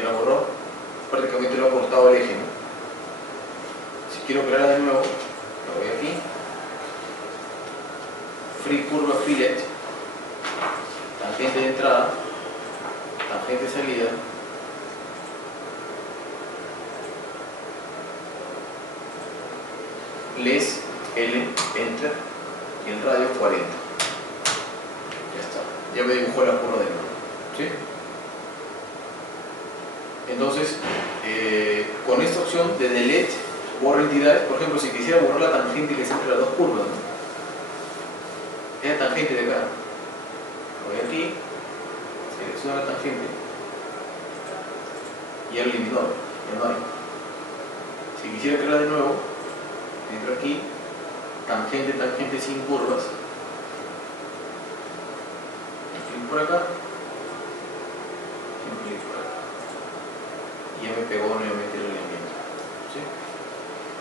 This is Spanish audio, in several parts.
Ya la borró, prácticamente lo ha cortado el eje, ¿no? Si quiero crearla de nuevo, la voy aquí, free curva fillet, tangente de entrada, tangente de salida, les L, enter, y el radio 40. Ya está, ya me dibujó la curva de nuevo, ¿sí? Entonces, con esta opción de delete, borra entidades. Por ejemplo, si quisiera borrar la tangente que está entre las dos curvas, ¿no? Esa tangente de acá, voy aquí, selecciono la tangente y ya lo eliminó, ya no hay. Si quisiera crearla de nuevo, entro aquí, tangente, tangente sin curvas, clic por acá, y clic por acá, y ya me pegó nuevamente el elemento, ¿sí?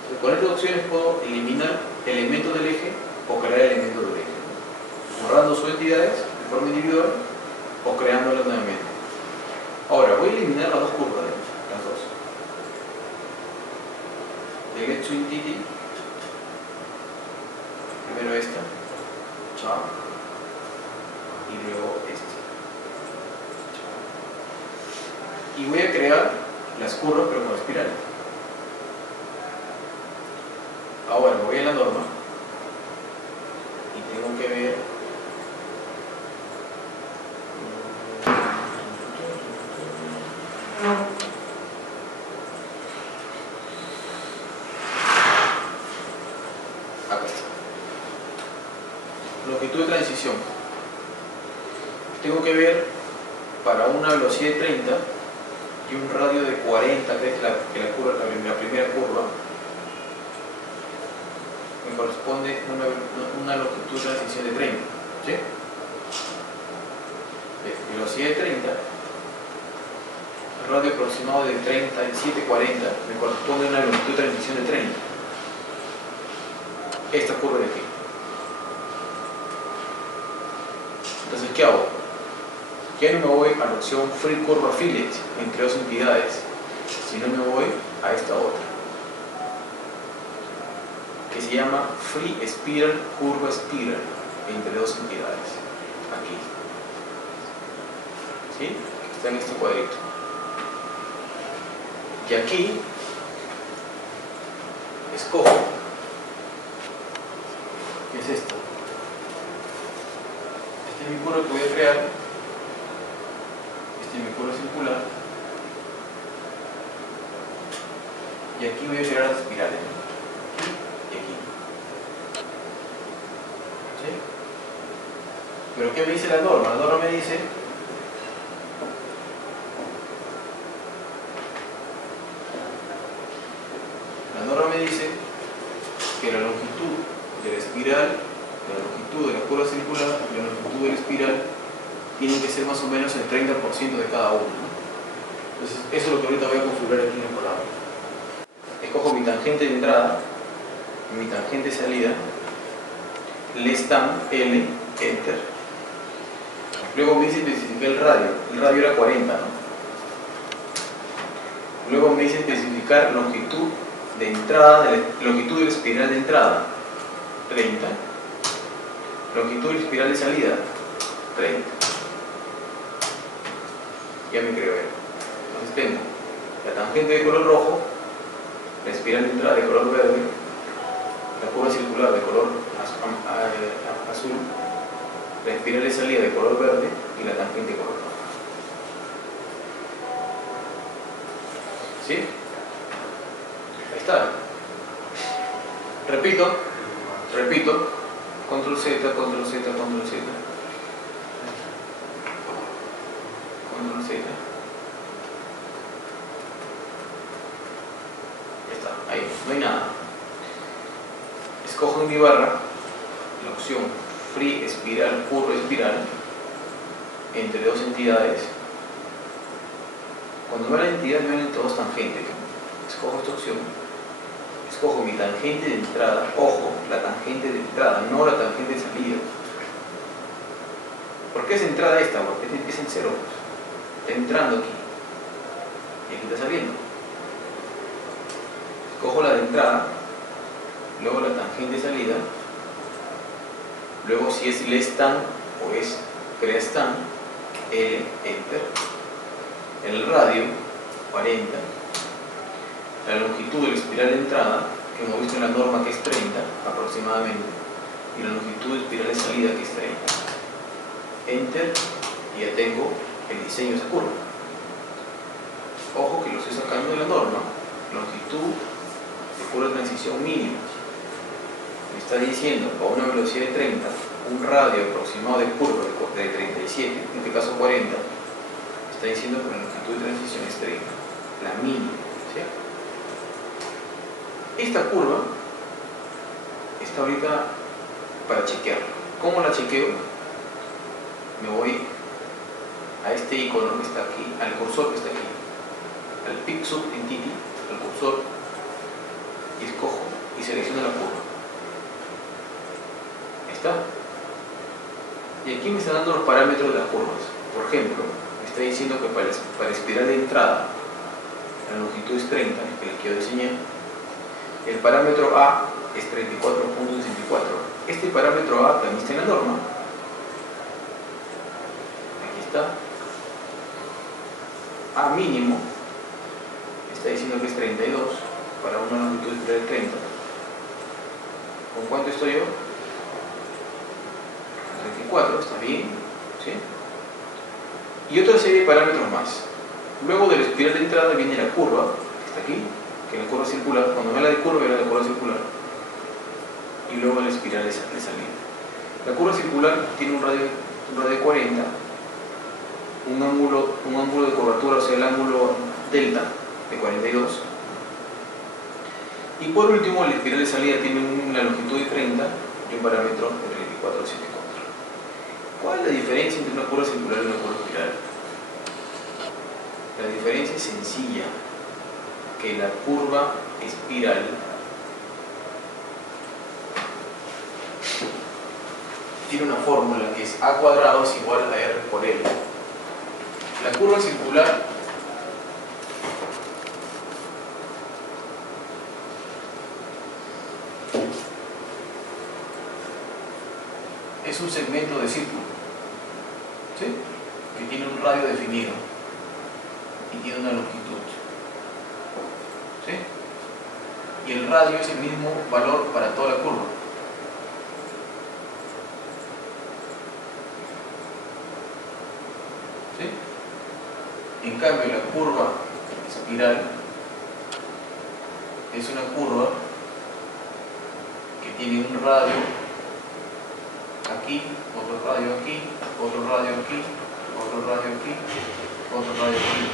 Entonces, con estas opciones puedo eliminar elementos del eje o crear elementos del eje, borrando sus entidades de forma individual o creándolas nuevamente. Ahora voy a eliminar las dos curvas, las dos. Delete to entity, primero esta, chao, y luego esta, chao. Y voy a crear las curvas pero con espiral. Ahora me voy a la norma y tengo que ver acá está, longitud de transición. Tengo que ver para una velocidad de 30 y un radio de 40, que es la primera curva, me corresponde una longitud de transición de 30, ¿sí? Velocidad de 30, el radio aproximado de 37-40, me corresponde una longitud de transición de 30. Esta curva de aquí. Entonces, ¿qué hago? Ya no me voy a la opción free curva fillet entre dos entidades, sino me voy a esta otra, que se llama free spiral curva spiral entre dos entidades. Aquí, ¿sí? Está en este cuadrito. Y aquí escojo, ¿qué es esto? Este es mi curva que voy a crear. Este es mi curva circular. Y aquí voy a crear las espirales, ¿no? Aquí y aquí. ¿Sí? Pero ¿qué me dice la norma? La norma me dice que la longitud de la espiral, la longitud de la curva circular y la longitud de la espiral tienen que ser más o menos el 30% de cada uno, ¿no? Entonces, eso es lo que ahorita voy a configurar aquí en el programa. Escojo mi tangente de entrada, mi tangente de salida, less than L, enter. Luego me dice especificar el radio era 40, ¿no? Luego me dice especificar longitud de entrada, longitud de la espiral de entrada, 30. Longitud de la espiral de salida, 30. Ya me creo esto. Entonces tengo la tangente de color rojo, la espiral de entrada de color verde, la curva circular de color azul, la espiral de salida de color verde y la tangente de color rojo. ¿Sí? Ahí está. Repito, control Z, control Z, control Z, control Z. Ya está, ahí, no hay nada. Escojo en mi barra la opción free espiral, curva espiral entre dos entidades. Cuando veo la entidad me ven entre dos tangentes. Escojo esta opción, escojo mi tangente de entrada, ojo, la tangente de entrada, no la tangente de salida. ¿Por qué es entrada esta? Porque es en cero, está entrando aquí. y aquí está saliendo. Cojo la de entrada, luego la tangente de salida, luego si es less than o es greater than, L, enter. El radio, 40. La longitud de la espiral de entrada, que hemos visto en la norma que es 30 aproximadamente, y la longitud de espiral de salida que es 30. Enter, y ya tengo el diseño de esa curva. Ojo que lo estoy sacando de la norma. Longitud de curva de transición mínima. Me está diciendo a una velocidad de 30, un radio aproximado de curva de 37, en este caso 40, está diciendo que la longitud de transición es 30, la mínima. ¿Sí? Esta curva está ahorita para chequearla. ¿Cómo la chequeo? Me voy a este icono que está aquí, al cursor que está aquí, al Pick Sub Entity, al cursor, y escojo y selecciono la curva. Ahí está. Y aquí me está dando los parámetros de las curvas. Por ejemplo, me está diciendo que para espiral de entrada la longitud es 30, que le quiero diseñar. El parámetro A es 34.64. Este parámetro A también está en la norma. Aquí está. A mínimo está diciendo que es 32 para una longitud de 30. ¿Con cuánto estoy yo? 34, está bien, ¿sí? Y otra serie de parámetros más. Luego de la espiral de entrada viene la curva, que está aquí, que es la curva circular. Cuando me la de curva era la curva circular. Y luego la espiral de salida. La curva circular tiene un radio de 40, un ángulo de curvatura, o sea, el ángulo delta de 42. Y por último, la espiral de salida tiene una longitud de 30 y un parámetro de 34.74. ¿Cuál es la diferencia entre una curva circular y una curva espiral? La diferencia es sencilla, que la curva espiral tiene una fórmula que es a cuadrado es igual a r por l. La curva circular es un segmento de círculo, ¿sí? Que tiene un radio definido y tiene una longitud, ¿sí? Y el radio es el mismo valor para toda la curva. ¿Sí? En cambio, la curva espiral es una curva que tiene un radio aquí, otro radio aquí, otro radio aquí, otro radio aquí, otro radio aquí.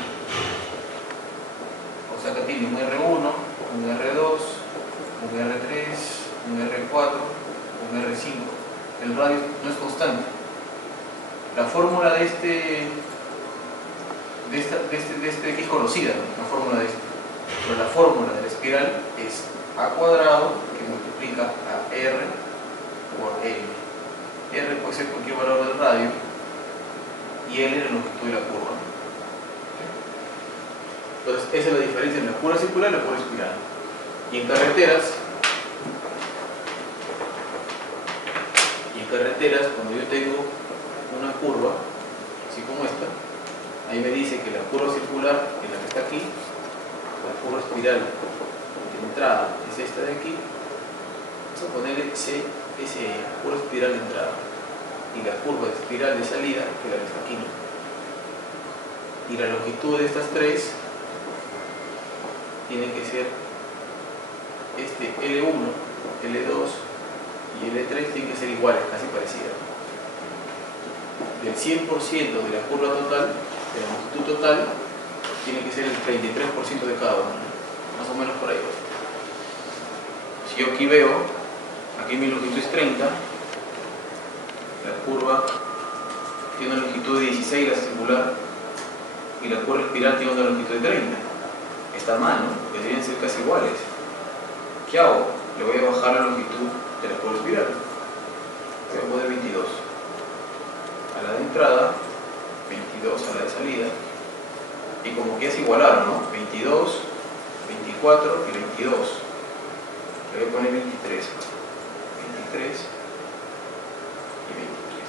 O sea que tiene un R1, un R2, un R3, un R4, un R5. El radio no es constante. La fórmula de este X es conocida, ¿no? La fórmula de este. Pero la fórmula de la espiral es a cuadrado que multiplica a R por L. R puede ser cualquier valor del radio y L es la longitud de la curva. Entonces, esa es la diferencia entre la curva circular y la curva espiral. Y en carreteras, cuando yo tengo una curva, así como esta, ahí me dice que la curva circular es la que está aquí, la curva espiral de entrada es esta de aquí. Vamos a ponerle SE, curva espiral de entrada, y la curva de espiral de salida, que es la que está aquí. Y la longitud de estas tres tiene que ser este L1, L2 y L3 tienen que ser iguales, casi parecidas. Del 100% de la curva total, de la longitud total, tiene que ser el 33% de cada uno, más o menos por ahí. Si yo aquí veo, aquí mi longitud es 30, la curva tiene una longitud de 16, la circular, y la curva espiral tiene una longitud de 30. Está mal, ¿no? Porque deberían ser casi iguales. ¿Qué hago? Le voy a bajar la longitud de la curva espiral. Voy a poner 22 a la de entrada, 22 a la de salida, y como que ya se igualaron, ¿no? 22, 24 y 22. Le voy a poner 23. 23 y 23.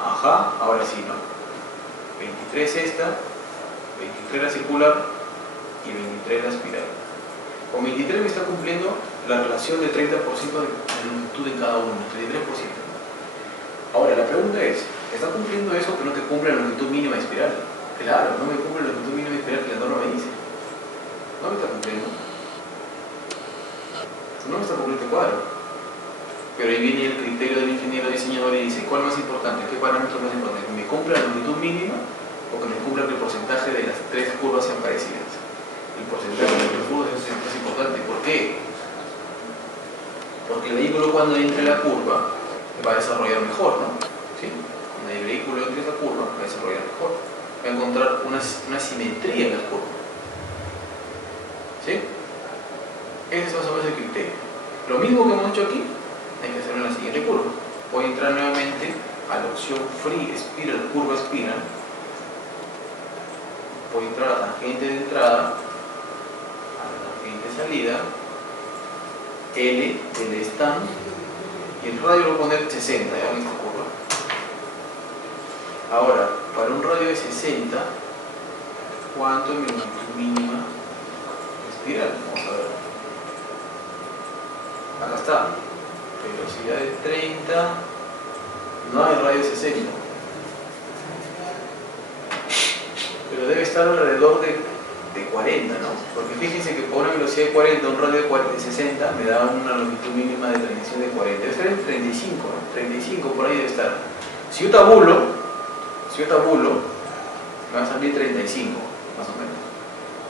Ajá, ahora sí, ¿no? 23 esta, 23 la circular y 23 la espiral. Con 23 me está cumpliendo la relación del 30% de longitud en cada uno, 33%. Ahora, la pregunta es, ¿está cumpliendo eso que no te cumple la longitud mínima de espiral? Claro, no me cumple la longitud mínima de espiral que la norma me dice. No me está cumpliendo. No me está cumpliendo el cuadro. Pero ahí viene el criterio del ingeniero diseñador y dice, ¿cuál es más importante? ¿Qué parámetro es más importante? ¿Que me cumpla la longitud mínima o que me cumpla que el porcentaje de las tres curvas sean parecidas? El porcentaje de las curvas es importante. ¿Por qué? Porque el vehículo cuando entre en la curva va a desarrollar mejor, ¿no? ¿Sí? Cuando el vehículo entre en esa curva va a desarrollar mejor. Va a encontrar una simetría en la curva. ¿Sí? Ese es más o menos el criterio. Lo mismo que hemos hecho aquí, hay que hacerlo en la siguiente curva. Voy a entrar nuevamente a la opción Free Spiral, curva espiral. Voy a entrar a la tangente de entrada, a la tangente de salida, L del stand, y el radio lo voy a poner 60, ya en esta curva. Ahora, para un radio de 60, ¿cuánto es mi longitud mínima espiral? Vamos a ver. Acá está. Velocidad de 30, no hay radio de 60. Pero debe estar alrededor de 40, ¿no? Porque fíjense que con una velocidad de 40, un radio de 60 me da una longitud mínima de transición de 40. Debe estar en 35, ¿no? 35 por ahí debe estar. Si yo tabulo, me va a salir 35, más o menos.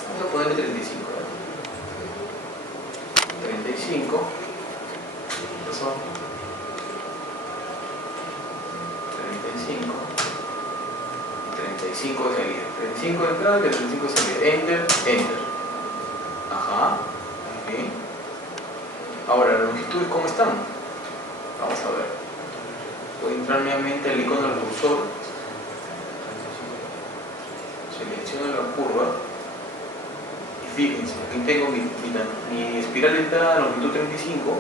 Vamos a ponerle 35, ¿no? 35, ¿qué son? 35 y 35 de salida. 35 de entrada y 35 de salida. Enter, enter. Ajá. Okay. Ahora, las longitudes, ¿cómo están? Vamos a ver. Voy a entrar nuevamente al icono del cursor. Selecciono la curva. Y fíjense, aquí tengo mi espiral de entrada, longitud 35.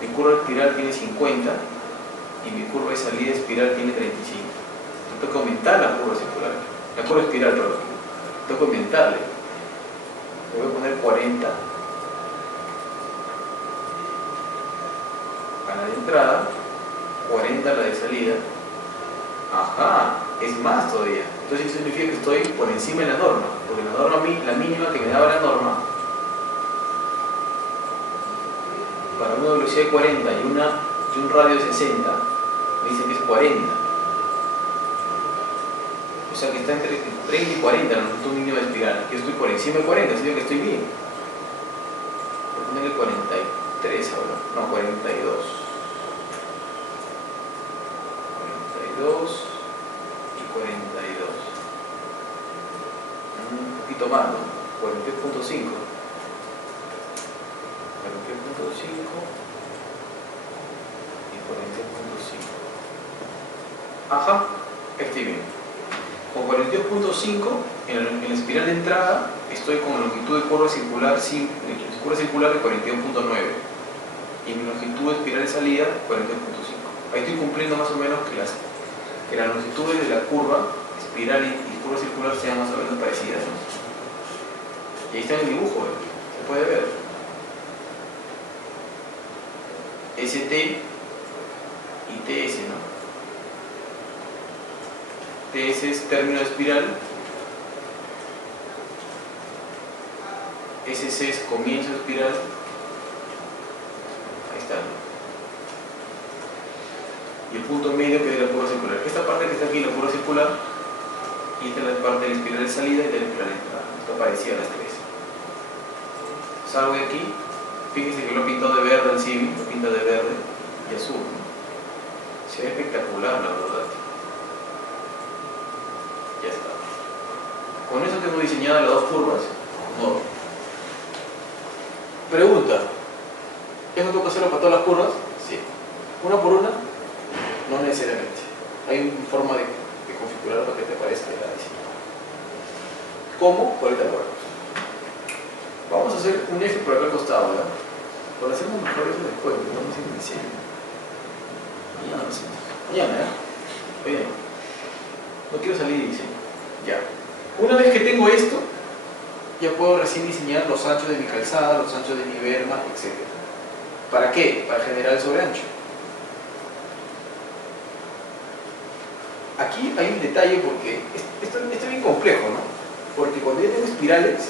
Mi curva de espiral tiene 50. Y mi curva de salida espiral tiene 35. Tengo que aumentar la curva circular. La curva espiral, perdón. Tengo que aumentarle. Le voy a poner 40 a la de entrada, 40 a la de salida. Ajá, es más todavía. Entonces eso significa que estoy por encima de la norma, porque la norma, la mínima que me daba la norma, para una velocidad de 40 y un radio de 60, me dice que es 40. O sea que está entre 30 y 40 la longitud mínima de espiral. Yo estoy por encima de 40, significa que estoy bien. Voy a ponerle 43 ahora, no, 42. 42 y 42. Un poquito más, ¿no? 43.5. 43.5 y 43.5. Ajá, estoy bien. Con 42.5 en la espiral de entrada estoy con longitud de curva circular de 42.9 y mi longitud de espiral de salida 42.5. Ahí estoy cumpliendo más o menos que las longitudes de la curva espiral y curva circular sean más o menos parecidas, ¿no? Y ahí está en el dibujo, se puede ver. ST y TS, ¿no? TS es término de espiral, SC es comienzo de espiral. Ahí está. Y el punto medio que es la curva circular. Esta parte que está aquí, la curva circular, y esta es la parte de la espiral de salida y de la espiral de entrada. Está parecida a las tres. Salgo de aquí, fíjense que lo he pintado de verde al Civic, lo pinta de verde y azul, ¿no? Se ve espectacular, la verdad. Ya está. Con eso tengo diseñadas las dos curvas. No. Pregunta. ¿Eso tengo que hacerlo para todas las curvas? Sí. ¿Una por una? No necesariamente. Hay una forma de configurar para que te parezca la diseñada. ¿Cómo? Ahorita lo vemos. Vamos a hacer un eje por acá al costado, ¿verdad? Para hacerlo mejor eso después, porque vamos a ir iniciando. Mañana lo hacemos. Mañana, ¿eh? Oye, no quiero salir de diseño. Ya. Una vez que tengo esto, ya puedo recién diseñar los anchos de mi calzada, los anchos de mi berma, etc. ¿Para qué? Para generar el sobreancho. Aquí hay un detalle porque esto es bien complejo, ¿no? Porque cuando yo tengo espirales,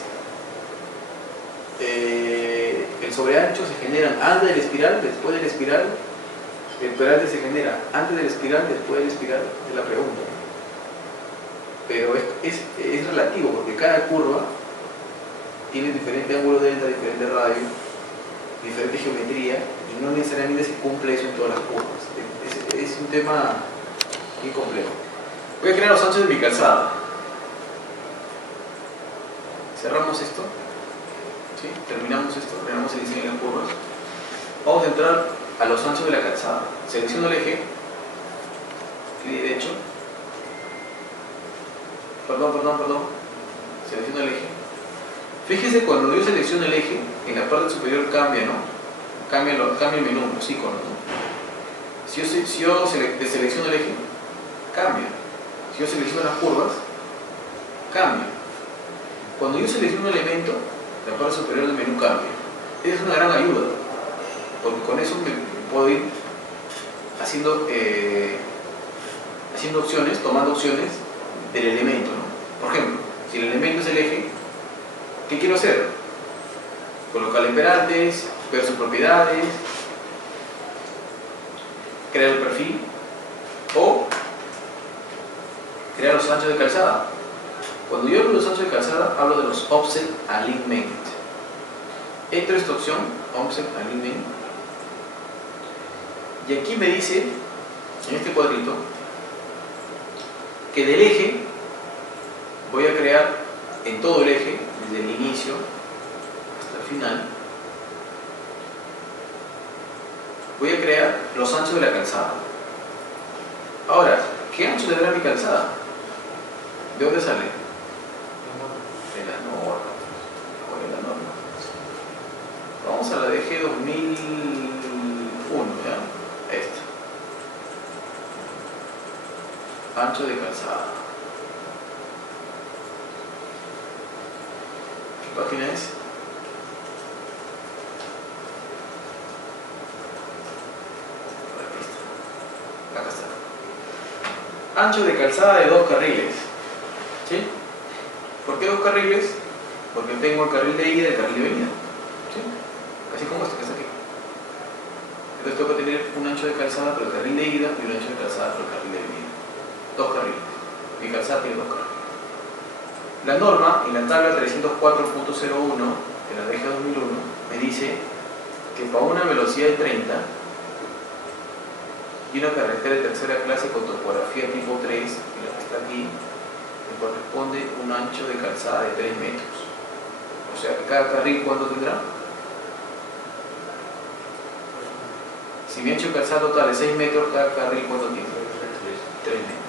el sobreancho se genera antes del espiral, después del espiral. El peralte se genera antes del espiral, después del espiral, es la pregunta. Pero es relativo porque cada curva tiene diferente ángulo delta, diferente radio, diferente geometría y no necesariamente se cumple eso en todas las curvas. Es un tema muy complejo. Voy a crear los anchos de mi calzada. Cerramos esto. ¿Sí? Terminamos esto, terminamos el diseño de las curvas. Vamos a entrar a los anchos de la calzada. Selecciono el eje, clic derecho, perdón, selecciono el eje. Fíjese, cuando yo selecciono el eje, en la parte superior cambia, ¿no? Cambia el menú, los iconos, ¿no? Si yo deselecciono el eje, cambia. Si yo selecciono las curvas, cambia. Cuando yo selecciono un elemento, la parte superior del menú cambia. Es una gran ayuda, porque con eso me puedo ir haciendo opciones, tomando opciones del elemento, ¿no? Por ejemplo, si el elemento es el eje, ¿qué quiero hacer? Colocarle peraltes, ver sus propiedades, crear el perfil o crear los anchos de calzada. Cuando yo hablo de los anchos de calzada, hablo de los offset alignment. Entro a esta opción, offset alignment, y aquí me dice, en este cuadrito, que del eje voy a crear en todo el eje, desde el inicio hasta el final, voy a crear los anchos de la calzada. Ahora, ¿qué ancho tendrá mi calzada? ¿De dónde sale? De la norma. ¿Cuál es la norma? Vamos a la DG 2001, ¿ya? Esta. Ancho de calzada. ¿Qué página es? Acá está. Ancho de calzada de 2 carriles. ¿Sí? ¿Por qué 2 carriles? Porque tengo el carril de ida y el carril de venida. ¿Sí? Así como esto que está aquí. Entonces tengo que tener un ancho de calzada por el carril de ida y un ancho de calzada por el carril de venida. 2 carriles. Mi calzada tiene 2 carriles. La norma, en la tabla 304.01 de la DG 2001, me dice que para una velocidad de 30 y una carretera de tercera clase con topografía tipo 3, y la que está aquí, me corresponde un ancho de calzada de 3 metros. O sea que cada carril, ¿cuánto tendrá? Si mi ancho de calzada total es 6 metros, cada carril, ¿cuánto tiene? 3 metros.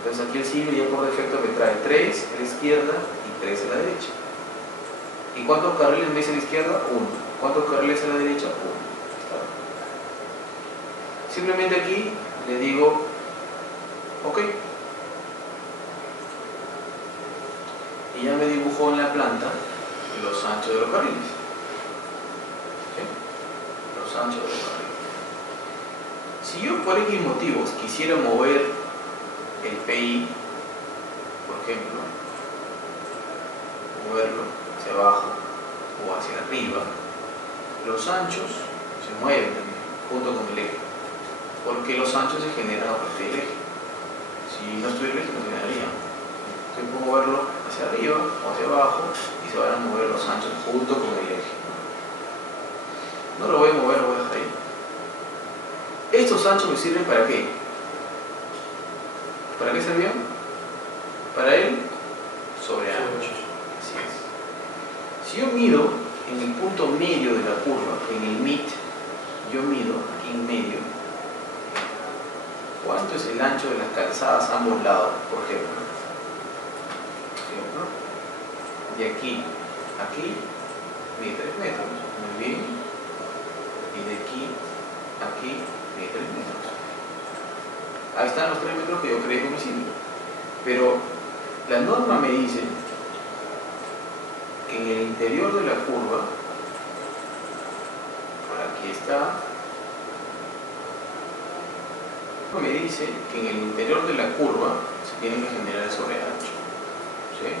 Entonces aquí el signo ya por defecto me trae 3 a la izquierda y 3 a la derecha. ¿Y cuántos carriles me dice a la izquierda? 1. ¿Cuántos carriles a la derecha? 1. Simplemente aquí le digo OK. Y ya me dibujó en la planta los anchos de los carriles. ¿Sí? Los anchos de los carriles. Si yo por X motivos quisiera mover el PI, por ejemplo, moverlo hacia abajo o hacia arriba, los anchos se mueven también, junto con el eje, porque los anchos se generan a partir del eje. Si no estuviera el eje, no se generarían. Entonces puedo moverlo hacia arriba o hacia abajo y se van a mover los anchos junto con el eje. No lo voy a mover, lo voy a dejar ahí. ¿Estos anchos me sirven para qué? ¿Para qué servían? Para el sobreancho. Así es. Si yo mido en el punto medio de la curva, en el mid, yo mido aquí en medio, ¿cuánto es el ancho de las calzadas a ambos lados, por ejemplo? De aquí a aquí mide 3 metros. Muy bien. Y de aquí a aquí mide 3 metros. Ahí están los 3 metros que yo creé como símbolo. Pero la norma me dice que en el interior de la curva, por aquí está, me dice que en el interior de la curva se tiene que generar el sobreancho. ¿Sí?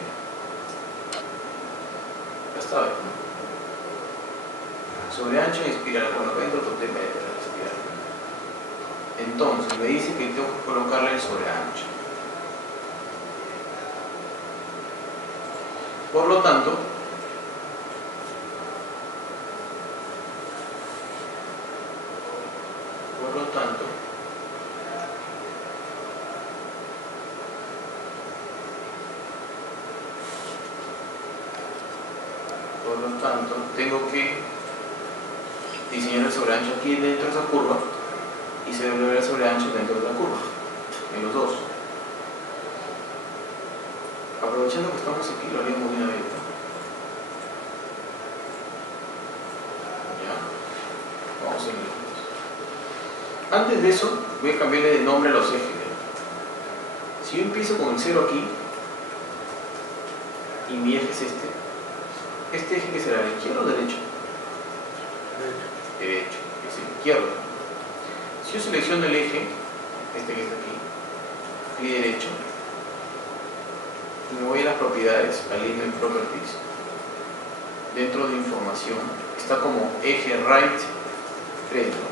Ya está, ¿no? Sobreancho en espiral. Bueno, acá dentro del tema de la espiral. Entonces me dice que tengo que colocarle el sobreancho. Por lo tanto, tengo que diseñar el sobreancho aquí dentro de esa curva y se debe ver el sobreancho dentro de la curva, en los dos. Aprovechando que estamos aquí, lo haríamos de una vez. Ya, vamos a seguir. Antes de eso, voy a cambiarle de nombre a los ejes. Si yo empiezo con el 0 aquí y mi eje es este eje que será, ¿izquierdo o derecho? Derecho, es el izquierdo. Si yo selecciono el eje, este que está aquí, clic derecho, y me voy a las propiedades, Alignment Properties, dentro de información, está como eje right 3, ¿no?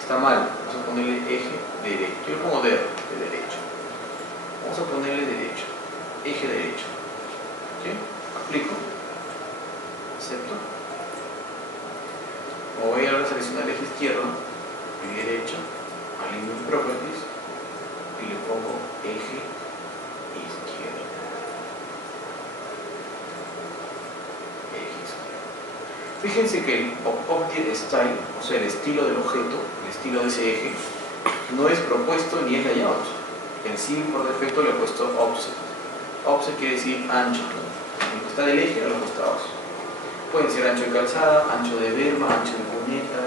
Está mal, vamos a ponerle eje derecho. Yo pongo de derecho. Vamos a ponerle derecho, eje derecho. ¿Sí? Aplico. Acepto. O voy ahora a seleccionar el eje izquierdo, clic derecho, Alignment Properties, y le pongo eje izquierdo. Eje izquierdo. Fíjense que el Object Style, o sea, el estilo del objeto, el estilo de ese eje, no es propuesto ni es layout. En sí, por defecto, le he puesto Offset. Offset quiere decir ancho, el que está del eje a los costados. Pueden ser ancho de calzada, ancho de berma, ancho de cuneta,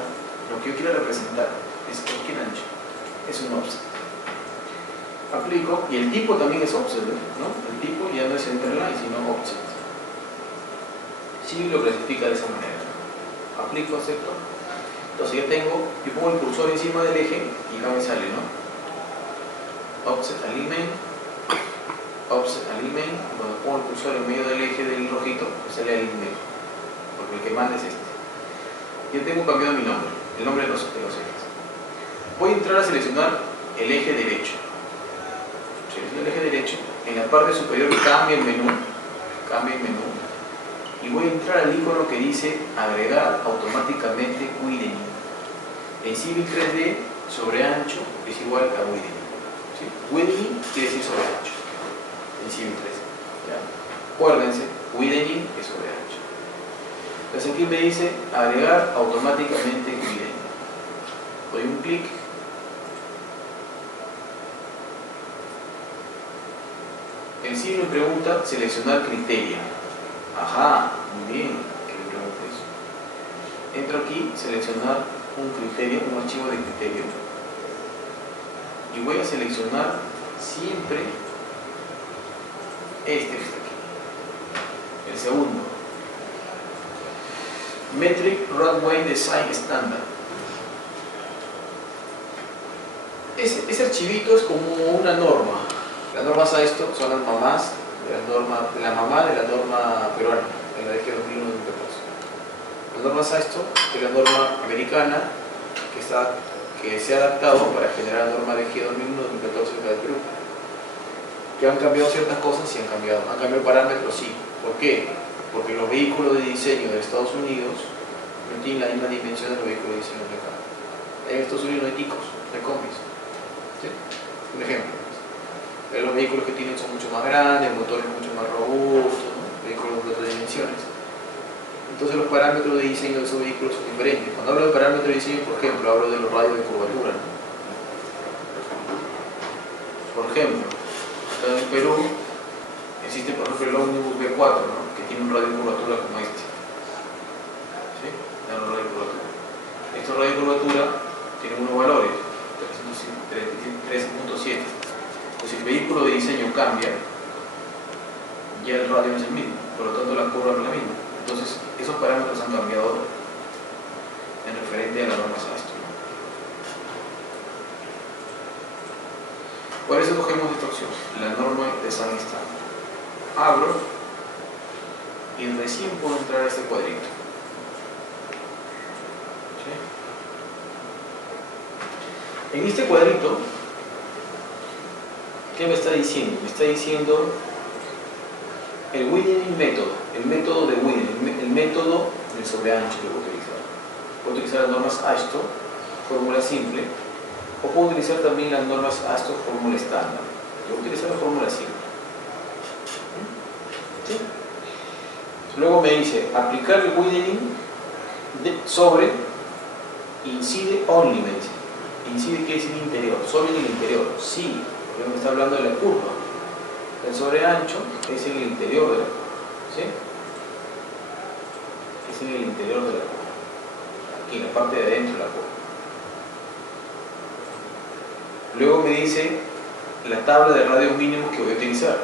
lo que yo quiera representar, es cualquier ancho, es un offset. Aplico, y el tipo también es offset, ¿no? El tipo ya no es centerline, sino offset. Sí lo clasifica de esa manera. Aplico, acepto. Entonces yo pongo el cursor encima del eje y acá me sale, ¿no? Offset alignment, offset alignment. Cuando pongo el cursor en medio del eje del rojito, me sale alignment, porque el que manda es este. Yo tengo cambiado mi nombre, el nombre de los ejes. Voy a entrar a seleccionar el eje derecho. Selecciono el eje derecho. En la parte superior cambia el menú, y voy a entrar al icono que dice agregar automáticamente widening. En Civil 3D, sobreancho es igual a widening. ¿Sí? Widening quiere decir sobreancho en Civil 3D. ¿Ya? Acuérdense, widening es sobreancho. Entonces aquí me dice agregar automáticamente widening. Doy un clic. En sí me pregunta seleccionar criterio. Ajá, muy bien, que me pregunte eso. Entro aquí, seleccionar un criterio, un archivo de criterio, y voy a seleccionar siempre este que está aquí, el segundo. Metric Runway Design Standard. Ese archivito es como una norma. Las normas a esto son las mamás de la mamá de la norma peruana, en la DG 2001-2014. Las normas a esto es la norma americana que se ha adaptado para generar la norma DG 2001-2014 acá de Perú. Que han cambiado ciertas cosas, sí han cambiado parámetros, sí. ¿Por qué? Porque los vehículos de diseño de Estados Unidos no tienen la misma dimensión de los vehículos de diseño de acá. En Estados Unidos no hay ticos, no hay combis. ¿Sí? Un ejemplo. Los vehículos que tienen son mucho más grandes, el motor es mucho más robusto, ¿no? Vehículos de otras dimensiones. Entonces los parámetros de diseño de esos vehículos son diferentes. Cuando hablo de parámetros de diseño, por ejemplo, hablo de los radios de curvatura, ¿no? Por ejemplo, acá en Perú, Existe, por ejemplo, el ómnibus B4, ¿no? Que tiene un radio de curvatura como este. ¿Sí? Da un radio de curvatura. Estos radios de curvatura tienen unos valores, 13.7. Pues si el vehículo de diseño cambia, ya el radio no es el mismo, por lo tanto la curva no es la misma. Entonces, esos parámetros han cambiado en referente a la norma ASTO. Por eso cogemos esta opción, la norma de San Estándar. Abro y recién puedo entrar a este cuadrito. ¿Sí? En este cuadrito, ¿qué me está diciendo? Me está diciendo el Widening método, el método de Widening, el método del sobreancho que voy a utilizar. Puedo utilizar las normas ASTO, fórmula simple, o puedo utilizar también las normas ASTO, fórmula estándar. Voy a utilizar la fórmula simple. ¿Sí? Luego me dice aplicar el Widening sobre incide only, me dice. Incide quiere decir interior, solo en el interior. Sí, porque me está hablando de la curva. El sobreancho es en el interior de la curva. ¿Sí? Es en el interior de la curva. Aquí, en la parte de adentro de la curva. Luego me dice la tabla de radios mínimos que voy a utilizar.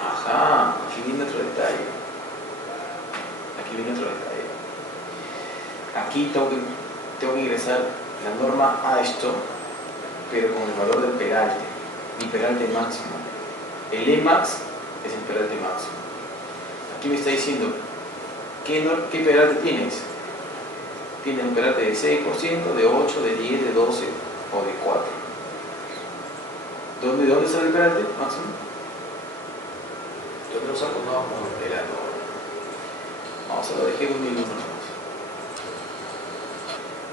Ajá, aquí viene otro detalle. Aquí viene otro detalle. Aquí tengo que ingresar la norma ASTO, pero con el valor del peralte, mi peralte máximo. El Emax es el peralte máximo. Aquí me está diciendo ¿qué peralte tienes? Tiene un peralte de 6%, de 8, de 10, de 12 o de 4. ¿De dónde sale el peralte máximo? Yo lo saco no como operador. Vamos a lo dejé 2001 nomás.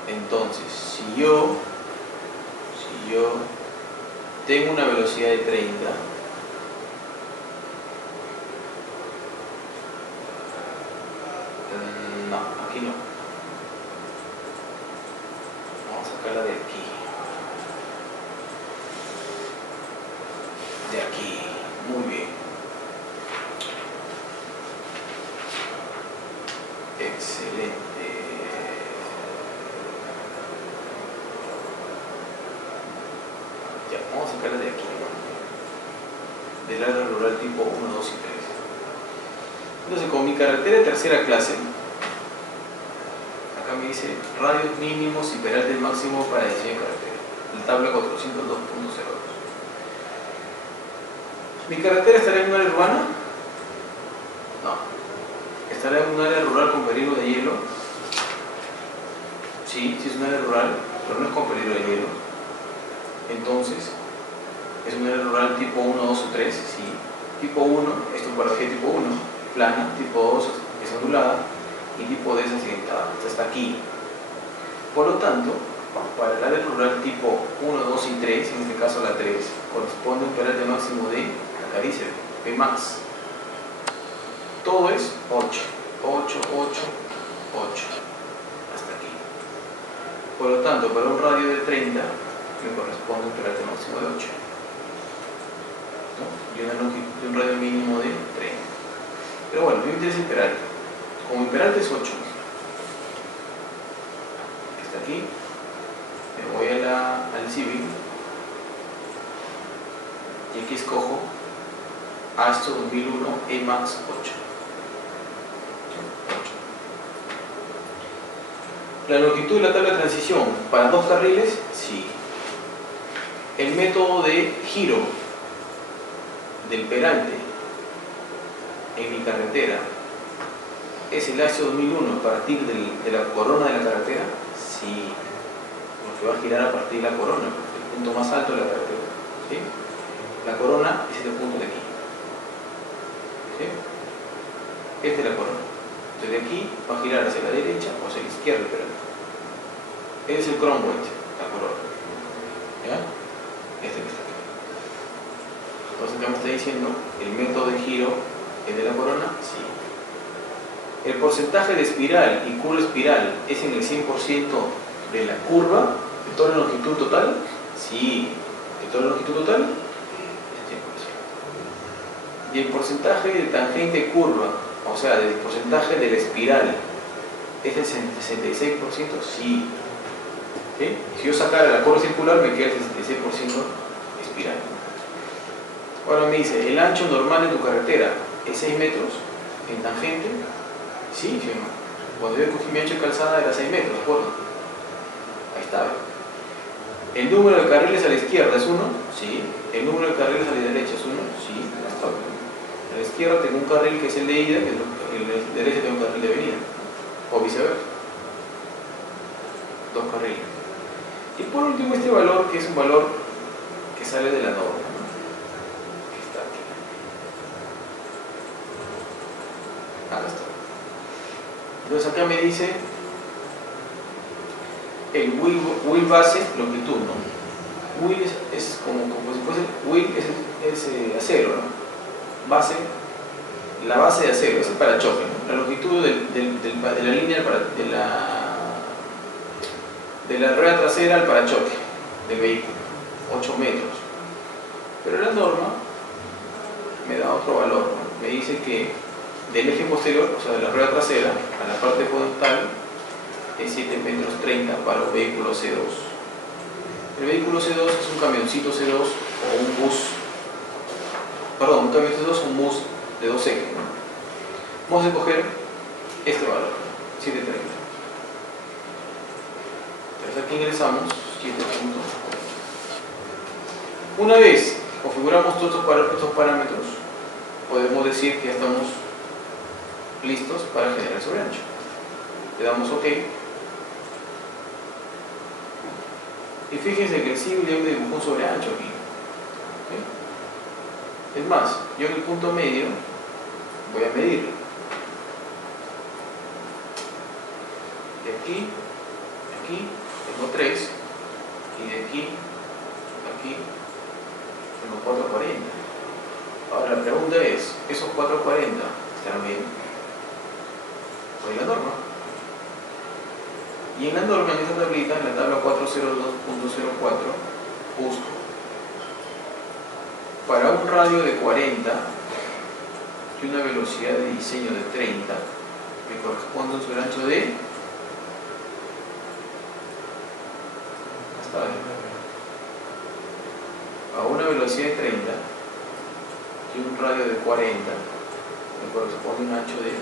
Entonces, si yo tengo una velocidad de 30, no, aquí no. Vamos a sacarla de aquí. De aquí, muy bien. Excelente. Ya, vamos a sacarla de aquí. Del área rural tipo 1, 2 y 3. Entonces, con mi carretera de tercera clase, acá me dice radios mínimos y peralte máximo para diseño de carretera. La tabla 402.02. ¿Mi carretera estará en un área urbana? No. ¿Estará en un área rural con peligro de hielo? Sí, sí es un área rural, pero no es con peligro de hielo. Entonces, es un área rural tipo 1, 2 o 3, sí. Tipo 1 es topografía tipo 1, plana. Tipo 2 es ondulada. Y tipo D es accidentada, hasta aquí. Por lo tanto, para el área rural tipo 1, 2 y 3, en este caso la 3, corresponde a un peralte máximo de, acá dice, Pmax. Todo es 8, 8, 8, 8, hasta aquí. Por lo tanto, para un radio de 30, me corresponde un peralte máximo de 8. ¿No? Y un radio mínimo de 30. Pero bueno, me interesa el peralte. Como mi peralte es 8, está aquí, me voy al Civil y aquí escojo ASTO 2001 Emax 8. La longitud de la tabla de transición para 2 carriles, sí. El método de giro del peralte en mi carretera es el ASTO 2001 a partir de la corona de la carretera, sí, porque va a girar a partir de la corona, el punto más alto de la carretera, ¿sí? La corona es este punto de aquí, ¿sí? Esta es la corona. Entonces de aquí va a girar hacia la derecha o hacia la izquierda, pero ese es el crown weight, la corona, ¿ya? Este que está aquí. Entonces acá me está diciendo el método de giro es de la corona, sí. El porcentaje de espiral y curva espiral es en el 100% de la curva, de toda la longitud total, sí. De toda la longitud total, es 100%. Y el porcentaje de tangente curva, o sea, del porcentaje de la espiral, ¿es del 66%? Sí. ¿Sí? Si yo sacara la curva circular, me queda el 66% espiral. Ahora me dice, ¿el ancho normal de tu carretera es 6 metros en tangente? Sí, sí, no. Cuando yo cogí mi ancho de calzada era 6 metros, ¿de acuerdo? Ahí está. ¿El número de carriles a la izquierda es 1? Sí. ¿El número de carriles a la derecha es 1? Sí. Está bien. A la izquierda tengo un carril que es el de ida, y el de derecha tengo un carril de venida. O viceversa. 2 carriles. Y por último este valor, que es un valor que sale de la norma, ¿no? Que está aquí. Acá está. Entonces acá me dice el wheel base longitud, ¿no? Wheel es como si fuese, wheel es acero, ¿no? Base, la base de acero, es el parachoque, ¿no? La longitud de la línea de la rueda trasera al parachoque del vehículo, 8 metros. Pero la norma me da otro valor, ¿no? Me dice que del eje posterior, o sea de la rueda trasera, a la parte frontal es 7 metros 30 para un vehículo C2. El vehículo C2 es un camioncito C2 o un bus, perdón, un camión C2 o un bus de 2 ejes, ¿no? Vamos a escoger este valor, 7.30. Entonces aquí ingresamos 7 puntos. Una vez configuramos todos estos parámetros, podemos decir que ya estamos listos para generar el sobreancho. Le damos OK. Y fíjense que el civil ya me dibujó un sobreancho aquí. ¿Sí? Es más, yo en el punto medio voy a medirlo. De aquí, tengo 3, y de aquí a aquí tengo 440. Ahora la pregunta es, ¿esos 440 estarán bien? Pues la norma. Y en la norma, en esta tablita, en la tabla 402.04, justo para un radio de 40 y una velocidad de diseño de 30, me corresponde un sobreancho de a una velocidad de 30 y un radio de 40 me corresponde un ancho de 1.9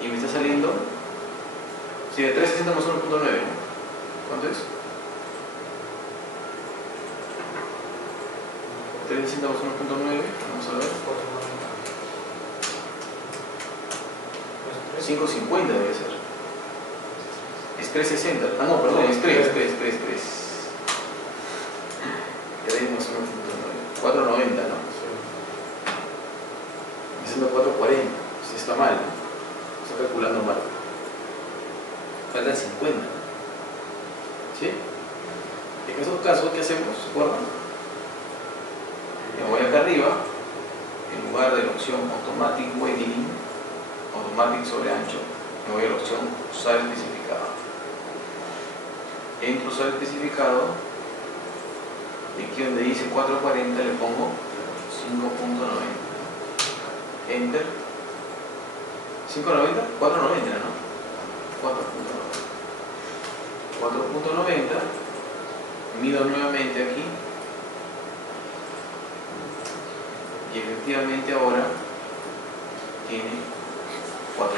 y me está saliendo, si de 360 más 1.9, ¿cuánto es? 360 más 1.9, vamos a ver, 550 debe ser. Es 360, ah no, perdón, es 3. Queremos 1.9, 490, ¿no? Me sale 440, si está mal, ¿no? Está calculando mal. Faltan 50, ¿sí? En esos casos, ¿qué hacemos? ¿Se acuerdan? Me voy acá arriba, en lugar de la opción Automatic Weighting, Automatic sobre ancho, me voy a la opción Usar especificado. Entro Usar especificado, y aquí donde dice 440 le pongo 5.90. Enter. 5.90, 4.90, ¿no? 4.90, mido nuevamente aquí y efectivamente ahora tiene 4.90.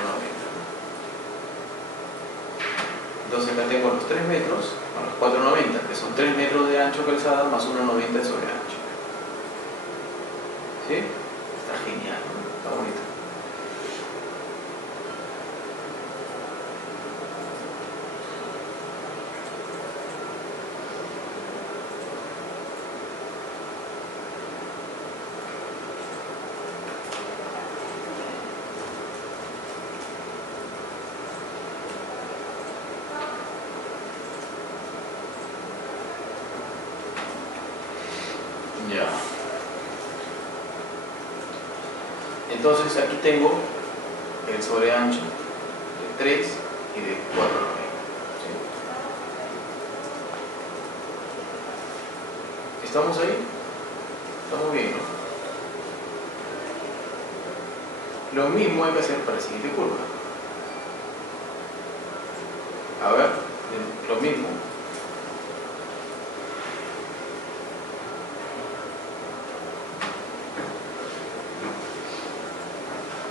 Entonces acá tengo los 3 metros a los 4.90, que son 3 metros de ancho calzada más 1.90 de sobreancho. ¿Sí? Está genial, ¿no? Está bonito. Ya. Entonces aquí tengo el sobreancho de 3 y de 4.90. ¿Sí? ¿Estamos ahí? Estamos bien, ¿no? Lo mismo hay que hacer para la siguiente curva. A ver, lo mismo.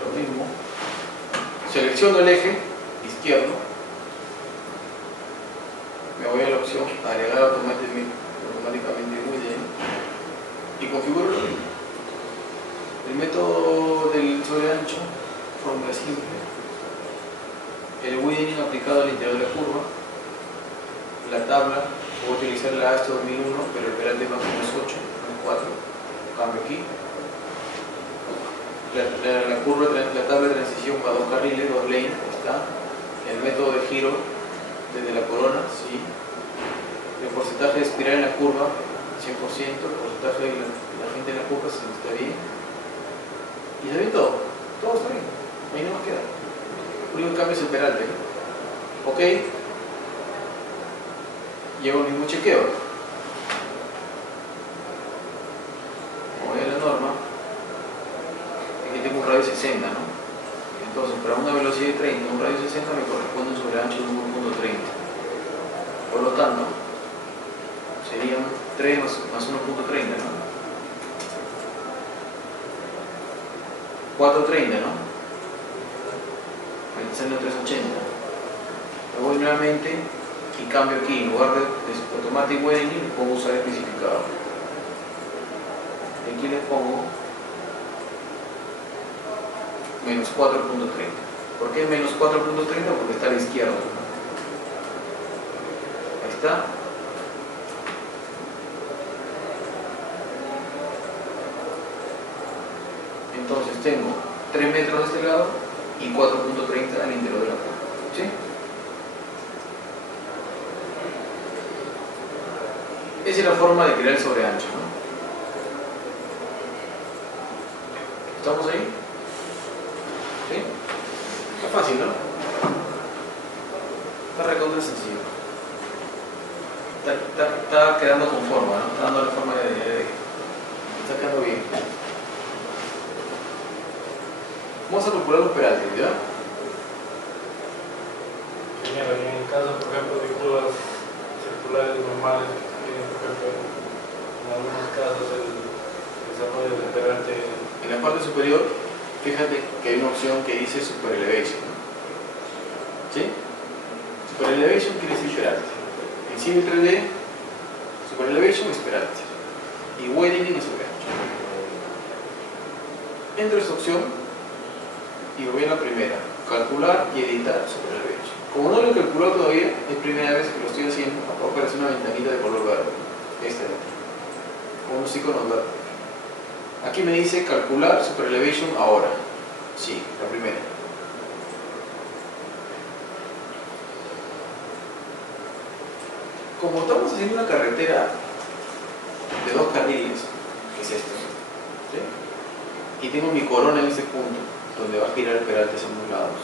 Lo mismo. Selecciono el eje izquierdo. Me voy a la opción agregar automáticamente widget y configuro lo mismo. El método del sobreancho, fórmula simple. El widening aplicado al interior de la curva. La tabla, voy a utilizar la ASTO 2001, pero el peralte máximo es 8, no es 4. Cambio aquí. La curva, la tabla de transición para 2 carriles, 2 lanes, está. El método de giro desde la corona, sí. El porcentaje de espiral en la curva, 100%. El porcentaje de la gente en la curva, si está bien. Y está bien todo. Todo está bien. Ahí no más queda. El único cambio es el peralte. Ok. Llevo el mismo chequeo. Voy a la norma. Aquí tengo un radio 60, ¿no? Entonces, para una velocidad de 30, un radio 60 me corresponde un sobreancho de 1.30. Por lo tanto, serían 3 más 1.30, ¿no? 4.30, ¿no? Pensando en 3.80. Me voy nuevamente y cambio aquí, en lugar de automatic widening, le pongo usar especificado. Y aquí le pongo menos 4.30. ¿Por qué menos 4.30? Porque está a la izquierda. Ahí está. Entonces tengo 3 metros de este lado y 4.30 al interior de la curva. ¿Sí? Esa es la forma de crear el sobreancho, ¿no? ¿Estamos ahí? ¿Sí? Está fácil, ¿no? Está recontra sencillo. Está quedando con forma, ¿no? Está dando la forma de... Está quedando bien. Vamos a calcular los peraltes, ¿ya? Señora, en el caso, por ejemplo, de curvas circulares normales, por ejemplo, en algunos casos el desarrollo del peralte. En la parte superior, fíjate que hay una opción que dice Super Elevation. ¿Sí? Super Elevation quiere decir peralte. En Civil 3D, Super Elevation es peralte. Y Widening es sobreancho. Entro a esta opción y voy a la primera, calcular y editar Super Elevation. Como no lo he calculado todavía, es primera vez que lo estoy haciendo, va a aparecer una ventanita de color verde, este de aquí, con unos iconos verdes. Aquí me dice calcular Super Elevation ahora. Sí, la primera. Como estamos haciendo una carretera de 2 carriles, que es esto, ¿sí? Y tengo mi corona en este punto, donde va a girar el peralte hacia ambos lados.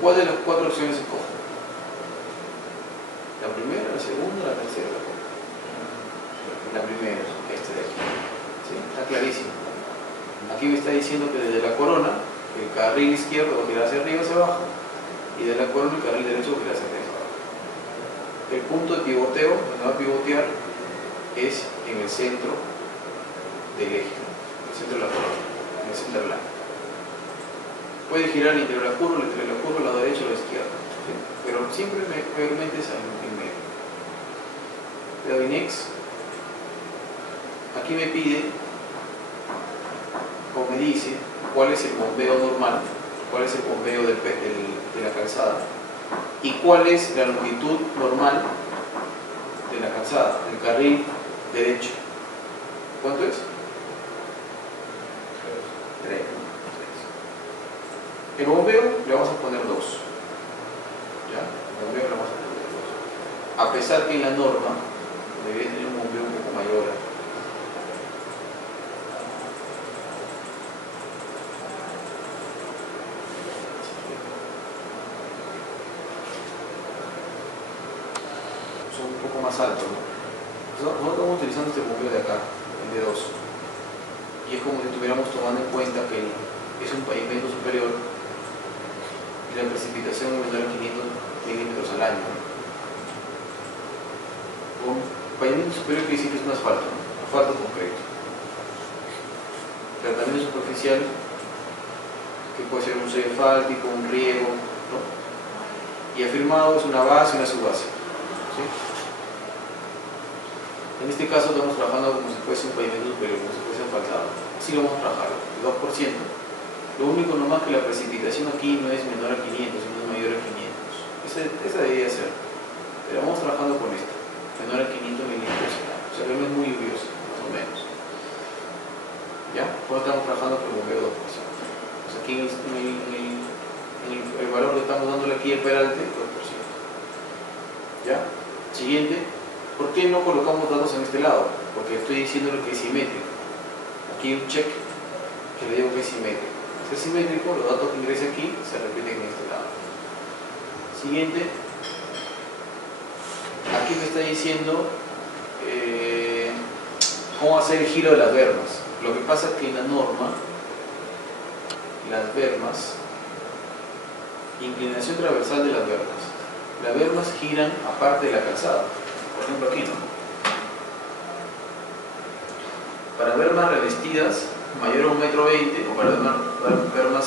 ¿Cuál de las 4 opciones escojo? ¿La primera, la segunda, la tercera? La primera, este de aquí. ¿Sí? Está clarísimo. Aquí me está diciendo que desde la corona, el carril izquierdo va a girar hacia arriba, hacia abajo, y de la corona el carril derecho va a girar hacia arriba, hacia abajo. El punto de pivoteo, donde va a pivotear, es en el centro del eje, en el centro de la corona, en el center line. Puede girar al interior de la curva, al interior de la curva, al lado derecho o a la izquierda, ¿sí? Pero siempre mayormente es en medio. Le doy next. Aquí me pide, o me dice, cuál es el bombeo normal, cuál es el bombeo de la calzada y cuál es la longitud normal de la calzada, del carril derecho. ¿Cuánto es? 3. El bombeo le vamos a poner 2. ¿Ya? El bombeo le vamos a poner 2. A pesar que en la norma debería tener un bombeo un poco mayor. Son un poco más altos, ¿no? Nosotros estamos utilizando este bombeo de acá, el de 2. Y es como si estuviéramos tomando en cuenta que es un pavimento superior y la precipitación es menor a 500 milímetros al año, ¿no? Un pavimento superior quiere decir que es un asfalto, ¿no? Asfalto concreto. Tratamiento superficial, que puede ser un sello asfáltico, un riego, ¿no? Y afirmado es una base y una subbase, ¿sí? En este caso estamos trabajando como si fuese un pavimento superior, como si fuese asfaltado. Así lo vamos a trabajar, el 2%. Lo único nomás que la precipitación aquí no es menor a 500, sino es mayor a 500. Esa debería ser. Pero vamos trabajando con esto. Menor a 500 milímetros. O sea que no es muy lluvioso, más o menos. ¿Ya? Pues estamos trabajando con el bombeo 2%. Pues aquí el valor que estamos dándole aquí al peralte, 2%. ¿Ya? Siguiente. ¿Por qué no colocamos datos en este lado? Porque estoy diciendo lo que es simétrico. Aquí hay un check que le digo que es simétrico. Si es simétrico, los datos que ingrese aquí se repiten en este lado. Siguiente. Aquí me está diciendo cómo hacer el giro de las bermas. Lo que pasa es que en la norma, las bermas, inclinación transversal de las bermas giran aparte de la calzada. Por ejemplo aquí, ¿no? Para bermas revestidas mayor a 1,20 m, o para bermas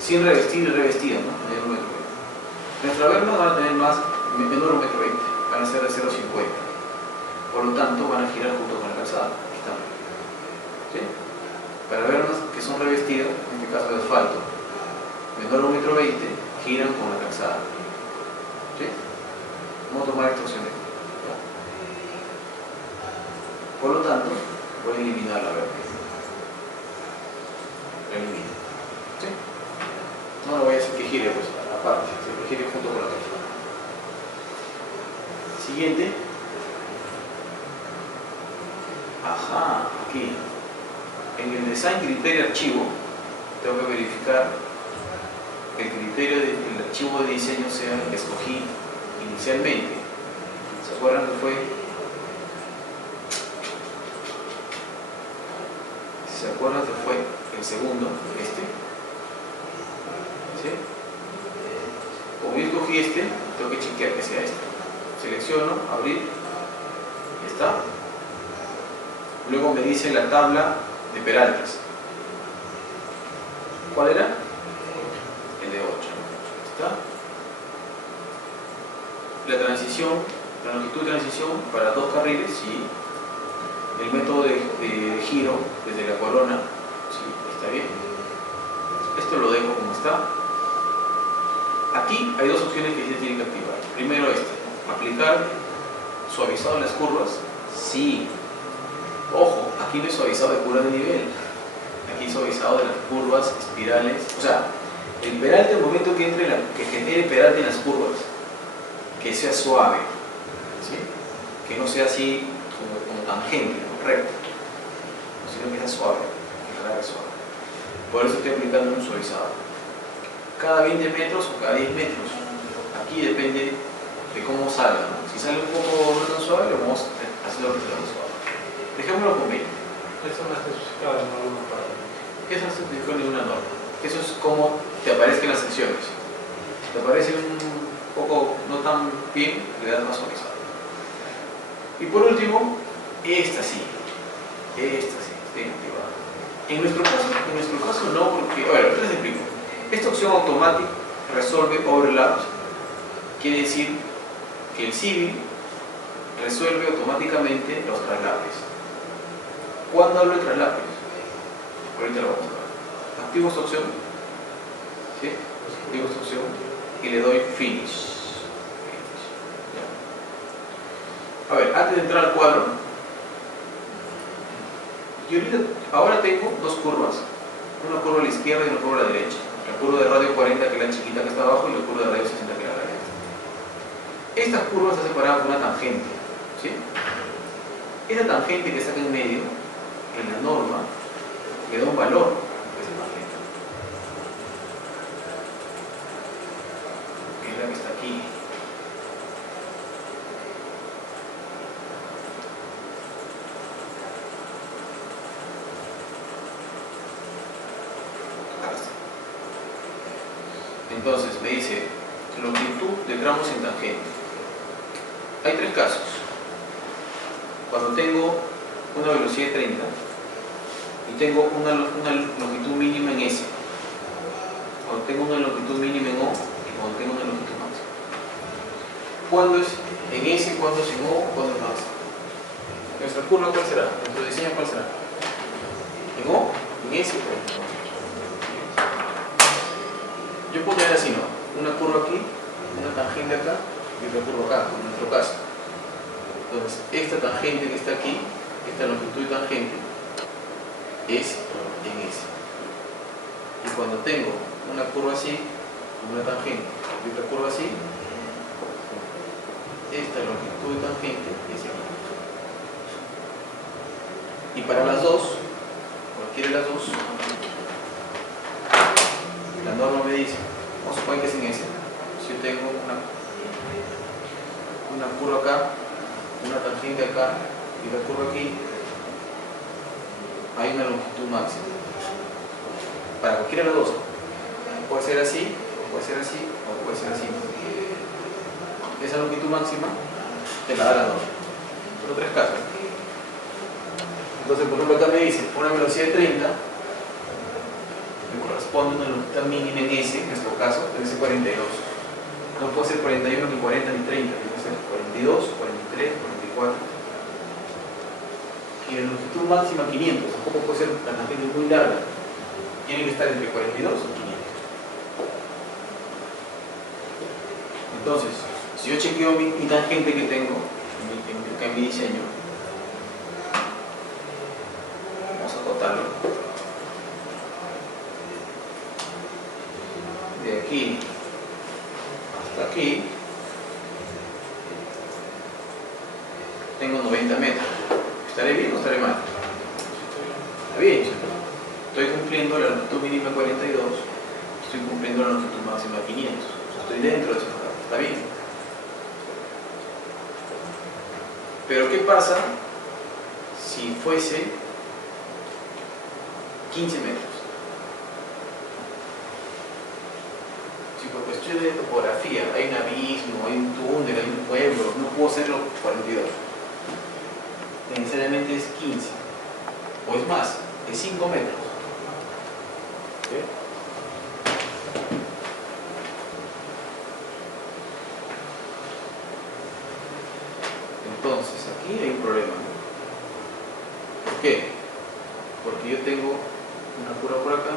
sin revestir y revestidas, ¿no? Mayor a 1,20 m. Nuestras bermas van a tener menor a 1,20 m, van a ser de 0,50. Por lo tanto, van a girar junto con la calzada. Aquí están. ¿Sí? Para bermas que son revestidas, en este caso de asfalto, menor a 1,20 m, giran con la calzada. ¿Sí? Vamos a tomar esta opción de aquí. Por lo tanto, voy a eliminar la berma. La elimino. ¿Sí? No lo voy a hacer que gire, pues, aparte, que gire junto con la calzada. Siguiente. Ajá, aquí. En el design criterio archivo, tengo que verificar que el criterio del archivo de diseño sea el que escogí inicialmente. ¿Se acuerdan que fue? ¿Se acuerdan que fue el segundo? Este. ¿Sí? Como yo escogí este, tengo que chequear que sea este. Selecciono, abrir, y está. Luego me dice la tabla de peraltes. ¿Cuál era? El de 8. ¿Está? La transición, la longitud de transición para 2 carriles, sí. El método de giro desde la corona, sí, está bien. Esto lo dejo como está. Aquí hay dos opciones que se tienen que activar. Primero aplicar suavizado en las curvas, sí. Ojo, aquí no es suavizado de curva de nivel, aquí es suavizado de las curvas espirales. O sea, el peralte, el momento que entre que genere peralte en las curvas, que sea suave, ¿sí? Que no sea así como tangente, ¿no? Recto, sino que sea suave, que jale suave. Por eso estoy aplicando un suavizado. Cada 20 metros o cada 10 metros. Aquí depende de cómo salga, ¿no? Si sale un poco no tan suave, lo vamos a hacer lo que sea suave. Dejémoslo con 20. Eso no está especificado en ninguna parte. Eso no está especificado en ninguna norma. Eso es como te aparezcan las secciones. Te aparece un poco no tan bien, le das más suavizado. Y por último, esta sí, está activada. En nuestro caso no, porque, a ver, ahorita les explico. Esta opción automática resuelve overlaps, quiere decir que el civil resuelve automáticamente los traslapes. ¿Cuándo hablo de traslapes? Ahorita lo vamos a ver. Activo esta opción, ¿sí? Activo esta opción y le doy finish. A ver, antes de entrar al cuadro, ahora tengo dos curvas, una curva a la izquierda y una curva a la derecha. La curva de radio 40, que es la chiquita que está abajo, y la curva de radio 60, que es la grande. Estas curvas están separadas por una tangente, ¿sí? Esa tangente que está acá en medio, en la norma, le da un valor a esa tangente, que es la que está aquí. Entonces me dice longitud de tramos en tangente. Hay tres casos. Cuando tengo una velocidad de 30 y tengo una longitud mínima en S, cuando tengo una longitud mínima en O y cuando tengo una longitud máxima. ¿Cuándo es en S, cuándo es en O, cuándo es máxima? ¿Nuestra curva cuál será? ¿Nuestro diseño cuál será? ¿En O? ¿En S? Yo puedo tener así, ¿no? Una curva aquí, una tangente acá y otra curva acá, en nuestro caso. Entonces, esta tangente que está aquí, esta longitud de tangente, es en S. Y cuando tengo una curva así, una tangente y otra curva así, esta longitud de tangente es aquí. Y para las dos, cualquiera de las dos, la norma me dice, vamos a suponer que es en S. Si yo tengo una curva acá, una tangente acá y la curva aquí, hay una longitud máxima. Para cualquiera de las dos. Puede ser así, o puede ser así, o puede ser así. Esa longitud máxima te la da la norma. Son tres casos. Entonces, por ejemplo, acá me dice una velocidad de 30 me corresponde a una longitud mínima en S, en nuestro caso, debe ser 42. No puede ser 41, ni 40, ni 30, tiene que ser 42, 43, 44. Y la longitud máxima 500, tampoco puede ser la tangente muy larga. Tiene que estar entre 42 y 500. Entonces, si yo chequeo mi tangente que tengo en mi diseño, vamos a acotarlo. De aquí hasta aquí tengo 90 metros. ¿Estaré bien o estaré mal? Está bien, ¿cierto? Estoy cumpliendo la longitud mínima 42, estoy cumpliendo la longitud máxima 500. Estoy dentro de ese lugar, está bien. Pero ¿qué pasa si fuese 15 metros? Si por cuestión de topografía hay un abismo, hay un túnel, hay un pueblo, no puedo hacerlo 42. Necesariamente es 15. O es más, es 5 metros. ¿Okay? Entonces, aquí hay un problema, ¿no? ¿Por qué? Porque yo tengo una curva por acá,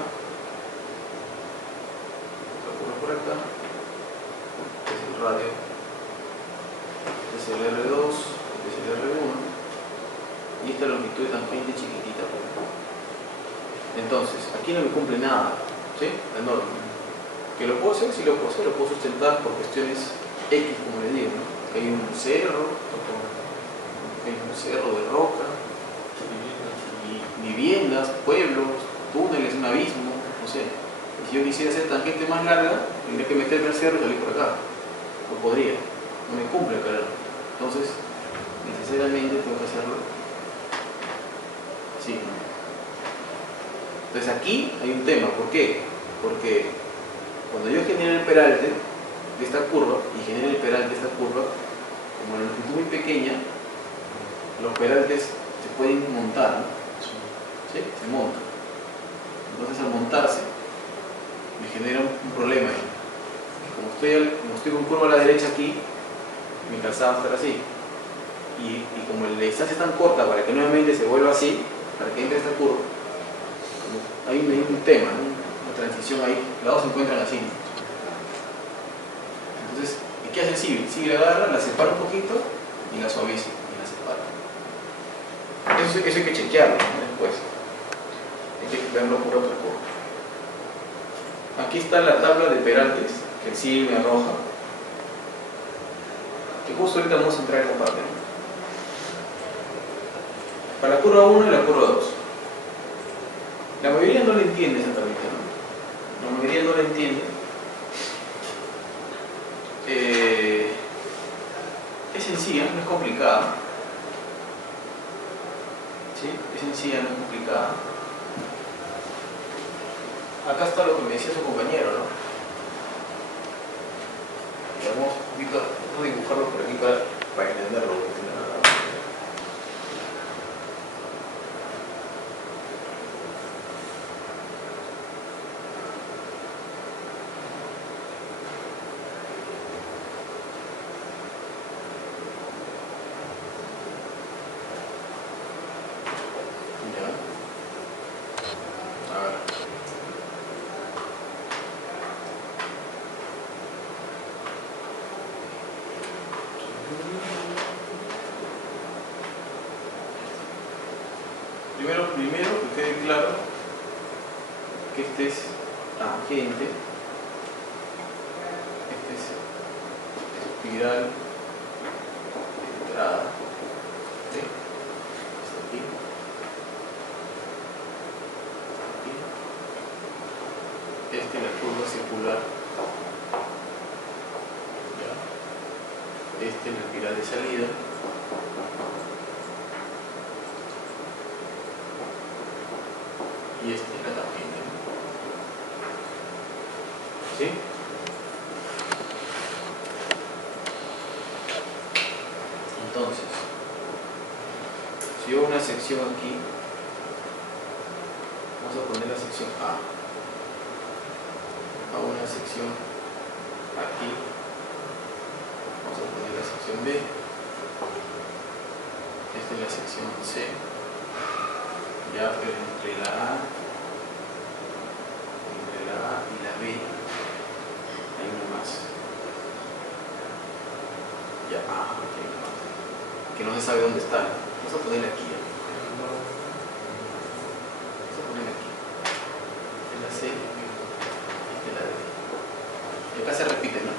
otra curva por acá, este es el radio, este es el R2, este es el R1, y esta longitud de tangente chiquitita por acá. Entonces, aquí no me cumple nada, ¿sí? La norma. ¿Que lo puedo hacer? Sí lo puedo hacer, lo puedo sustentar por cuestiones X, como le digo, ¿no? Que hay un cerro de roca, y viviendas, pueblos, túneles, un abismo, no sé. Y si yo quisiera hacer tangente más larga, tendría que meterme al cerro y salir por acá. No podría, no me cumple acá. Entonces, necesariamente tengo que hacerlo así, ¿no? Entonces aquí hay un tema. ¿Por qué? Porque cuando yo genero el peralte de esta curva y genero el peralte de esta curva, como la longitud muy pequeña, los peraltes se pueden montar, ¿no? ¿Sí? Se montan. Entonces al montarse me genera un problema ahí. Como estoy con curva a la derecha aquí, mi calzada va a estar así. Y como la distancia es tan corta para que nuevamente se vuelva así, para que entre esta curva, hay un tema, ¿no? Una transición ahí, las dos se encuentran así. Entonces, ¿qué hace el civil? El civil agarra, la separa un poquito y la suaviza y la separa. Eso hay que chequearlo, ¿no? Después. Hay que verlo por otra curva. Aquí está la tabla de peraltes que el civil me arroja. Que justo ahorita vamos a entrar en esa parte, ¿no? Para la curva 1 y la curva 2. La mayoría no le entiende esa tablita, ¿no? La mayoría no la entiende. Es sencilla, no es complicada. ¿Sí? Es sencilla, no es complicada. Acá está lo que me decía su compañero, ¿no? Vamos un poquito a dibujarlo por aquí para entenderlo. Primero que quede claro que este es tangente, este es espiral de entrada, ¿sí? Este aquí, este es la curva circular, ¿ya? Este es la espiral de salida. Y este es la tangente. ¿Sí? Entonces, si yo hago una sección aquí, vamos a poner la sección A. Hago una sección aquí. Vamos a poner la sección B. Esta es la sección C. Ya, pero entre la A y la B hay una más. Ya, aquí hay una más. Que no se sabe dónde está. Vamos a ponerla aquí. Vamos a ponerla aquí. Esta es la C, esta es la D. Y acá se repite, ¿no?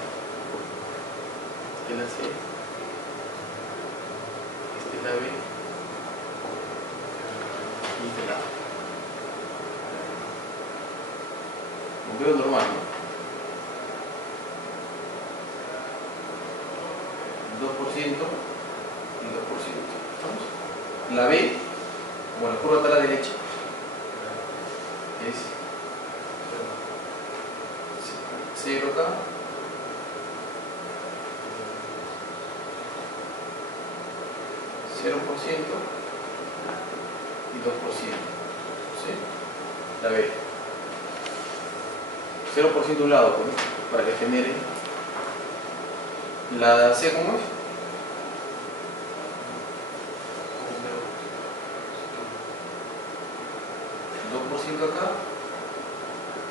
Esta es la C, esta es la B. Bombeo normal, ¿no? 2% y 2%. ¿Estamos? La B, bueno, la curva está a la derecha, es 0 acá, ,0% y 2%. ¿Sí? La B. 0% de un lado, pues, para que genere. La C, ¿cómo es? 2% acá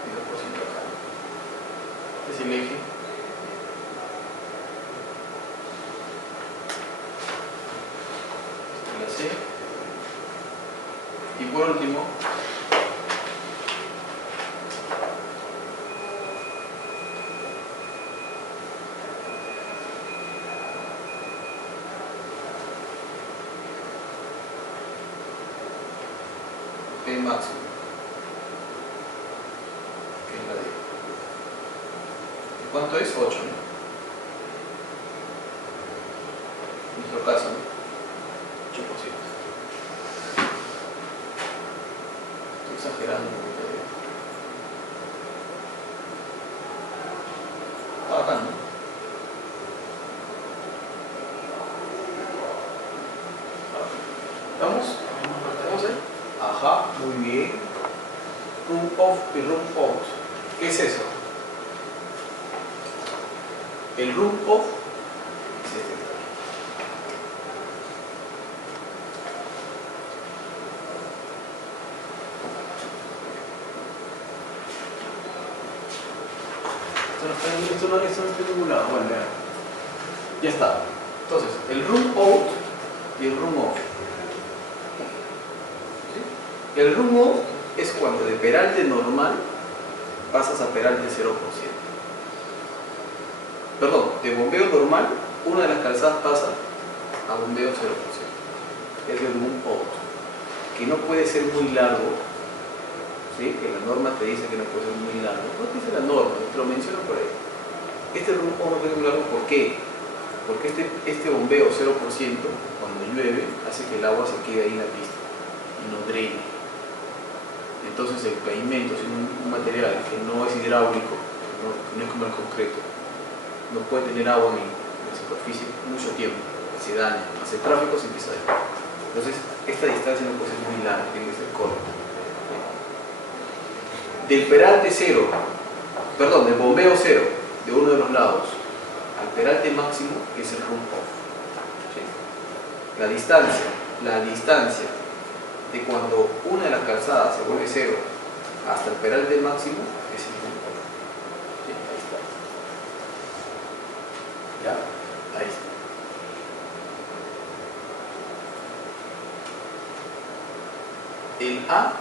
y 2% acá. Este es el eje. Esta es la C. Y por último, P máximo, que es la D. ¿Cuánto es? 8, ¿no? En nuestro caso, ¿no? 8%. Estoy exagerando un poquito. Está bacán, ¿no? ¿Estamos? ¿Estamos ahí? Ajá, muy bien. Room off y room out. ¿Qué es eso? El room off es este. Esto no está en ningún lado. Bueno, vean. Ya está. Entonces, el room out y el room off. ¿Sí? El room off es cuando de peralte normal pasas a peralte 0%. Perdón, de bombeo normal, una de las calzadas pasa a bombeo 0%. Es el room out, que no puede ser muy largo, ¿sí? Que la norma te dice que no puede ser muy largo. No te dice la norma, te lo menciono por ahí. Este room out no puede ser muy largo, ¿por qué? Porque este bombeo 0%, cuando llueve, hace que el agua se quede ahí en la pista y no drene. Entonces el pavimento, si un material que no es hidráulico, que no es como el concreto, no puede tener agua en la superficie mucho tiempo, se daña, hace tráfico, se empieza a dañar. Entonces, esta distancia no puede ser muy larga, tiene que ser corta. Del peralte cero, perdón, del bombeo cero de uno de los lados al peralte máximo, que es el run-off. ¿Sí? La distancia de cuando una de las calzadas se vuelve cero hasta el peralte máximo es el run-off. ¿Sí? Ahí está. ¿Ya? Ahí está. El A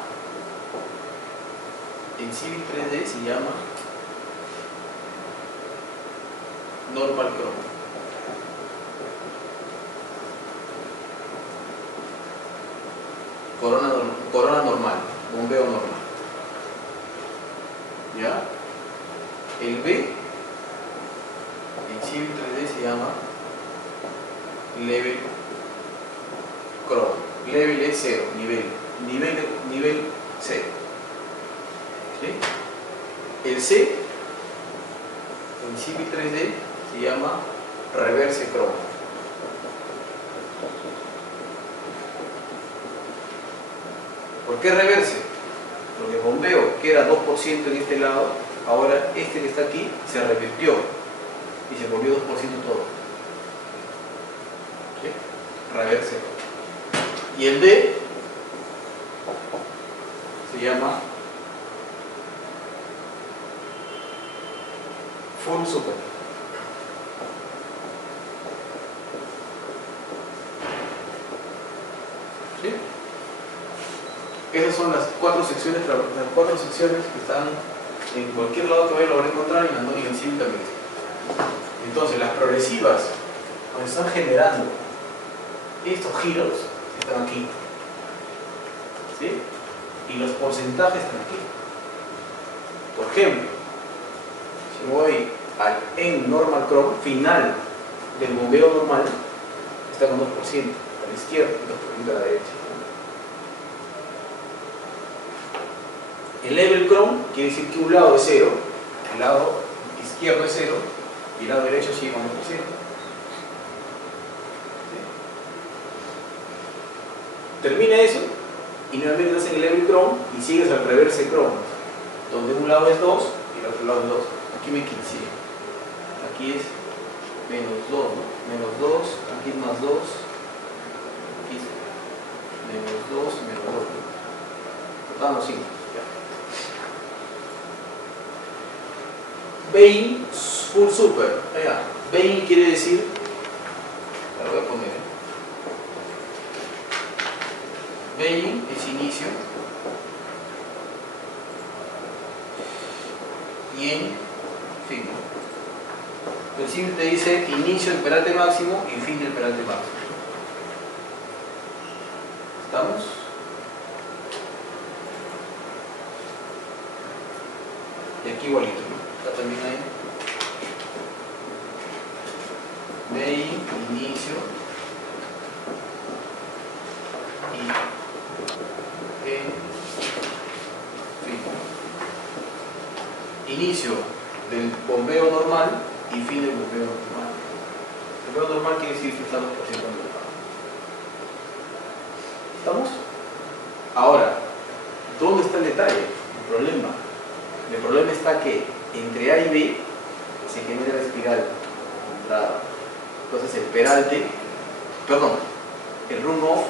en Civil 3D se llama Normal Chrome. Corona normal, bombeo normal. ¿Ya? El B en Civil 3D se llama Level Chrome. Level es 0, nivel 0. ¿Sí? El C en Civil 3D se llama Reverse Chrome. ¿Por qué reverse? Porque el bombeo que era 2% en este lado, ahora este que está aquí se revirtió y se volvió 2% todo. ¿Sí? Reverse. Y el D se llama Full Super. ¿Sí? Esas son las cuatro secciones que están en cualquier lado que vaya a lograr encontrar y en Civil también. Entonces, las progresivas, cuando están generando estos giros, están aquí. ¿Sí? Y los porcentajes están aquí. Por ejemplo, si voy al en normal chrome final del bombeo normal, está con 2% a la izquierda y 2% a la derecha. El level chrome quiere decir que un lado es 0, el lado izquierdo es 0 y el lado derecho sigue con 2%. ¿Sí? Termina eso y nuevamente estás en el level chrome y sigues al reverse chrome, donde un lado es 2 y el otro lado es 2. Aquí me quince. Aquí es menos 2, ¿no? Menos 2, aquí es más 2, aquí es menos 2, menos 2. Totamos 5. Baying Full Super. Allá. Baying quiere decir, la voy a poner. Baying es inicio y en fin. El Civil te dice inicio del peralte máximo y fin del peralte máximo. ¿Estamos? Y aquí igualito, ¿no? Acá también hay Baying, inicio y en fin. Inicio del bombeo normal y fin del bombeo normal. El bombeo normal quiere decir que está 2% elevado. ¿Estamos? Ahora, ¿dónde está el detalle? El problema. El problema está que entre A y B se genera la espiral. Entonces el peralte, perdón, el run-off,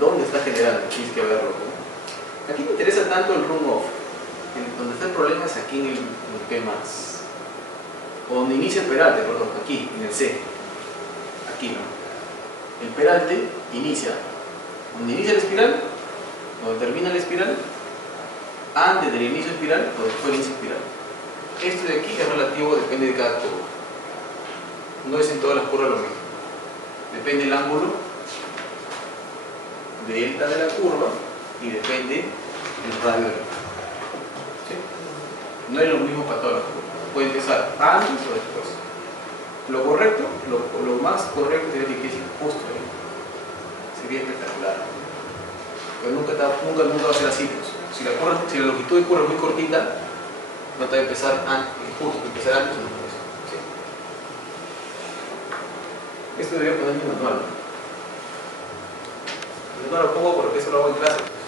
¿dónde está generando? Tienes que verlo, ¿no? Aquí me interesa tanto el run-off. Donde está el problema es aquí en el P+. O donde inicia el peralte, perdón, aquí, en el C. Aquí, ¿no? El peralte inicia. Donde inicia la espiral, donde termina la espiral, antes del inicio de espiral o después del inicio de espiral. Esto de aquí es relativo, depende de cada curva. No es en todas las curvas lo mismo. Depende del ángulo delta de la curva y depende del radio de la curva. ¿Sí? No es lo mismo para todas las curvas. Puede empezar antes o después. Lo correcto, lo más correcto sería que quede justo ahí. Sería espectacular. Pero nunca va a ser así. Pues. Si la longitud de curva es muy cortita, no te va a empezar antes, justo, empezar antes o después. ¿Sí? Esto debería poner en mi manual. Yo no lo pongo porque eso lo hago en clase.